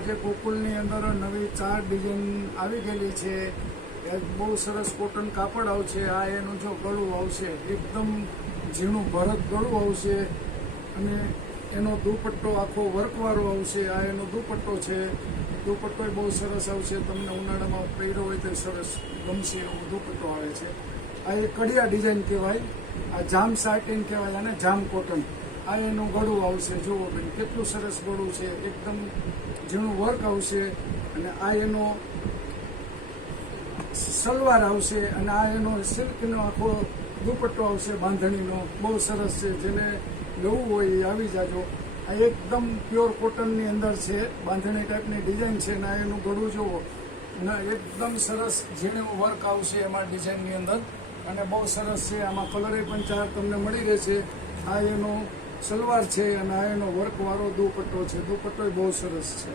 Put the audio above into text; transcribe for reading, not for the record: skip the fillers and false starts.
આજે ગોકુલની અંદર નવી 4 ડિઝાઇન આવી ગયેલી છે। બહુ સરસ કોટન કાપડ આવશે। આ એનું જો ગળું આવશે, એકદમ ઝીણું ભરત ગળું આવશે અને એનો દુપટ્ટો આખો વર્કવાળો આવશે। આ એનો દુપટ્ટો છે। દુપટ્ટો બહુ સરસ આવશે, તમને ઉનાળામાં પહેર્યો હોય તો સરસ ગમશે એવો દુપટ્ટો આવે છે। આ એક કડિયા ડિઝાઇન કહેવાય, આ જામ સાટિન કહેવાય અને જામ કોટન। આ એનું ગળું આવશે, જુઓ બેન કેટલું સરસ ગળું છે, એકદમ ઝીણું વર્ક આવશે અને આ એનો સલવાર આવશે અને આ એનો સિલ્કનો આખો દુપટ્ટો આવશે બાંધણીનો, બહુ સરસ છે। જેને લેવું હોય એ આવી જાજો। આ એકદમ પ્યોર કોટનની અંદર છે, બાંધણી ટાઈપની ડિઝાઇન છે અને આ એનું ગળું જુઓ ને એકદમ સરસ ઝીણું વર્ક આવશે એમાં ડિઝાઇનની અંદર અને બહુ સરસ છે। આમાં કલરે પણ 4 તમને મળી રહેશે। આ એનો સલવાર છે અને આ એનો વર્કવાળો દુપટ્ટો છે। દુપટ્ટો બહુ સરસ છે।